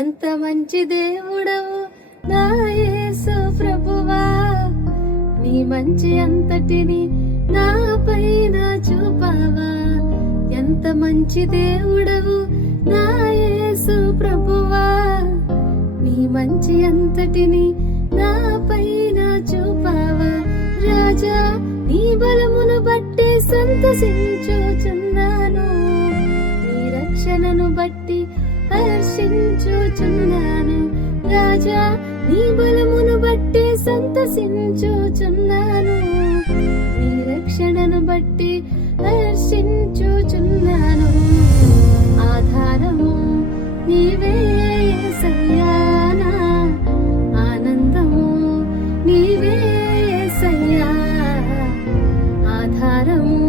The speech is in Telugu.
ఎంత మంచి దేవుడవు నా యేసు ప్రభువా. నీ మంచి అంతటిని నా పైన చూపావా. ఎంత మంచి దేవుడవు నా యేసు ప్రభువా. నీ మంచి అంతటిని నా పైన చూపావా. రాజా నీ బలమును బట్టి సంతసించుచున్నాను నీ రక్షణను బట్టి హర్షించుచున్నాను రాజా నీ బలమును బట్టి సంతసించుచున్నాను నీ రక్షణను బట్టి హర్షించుచున్నాను ఆధారము నీవే ఆనందము నీవే ఆధారము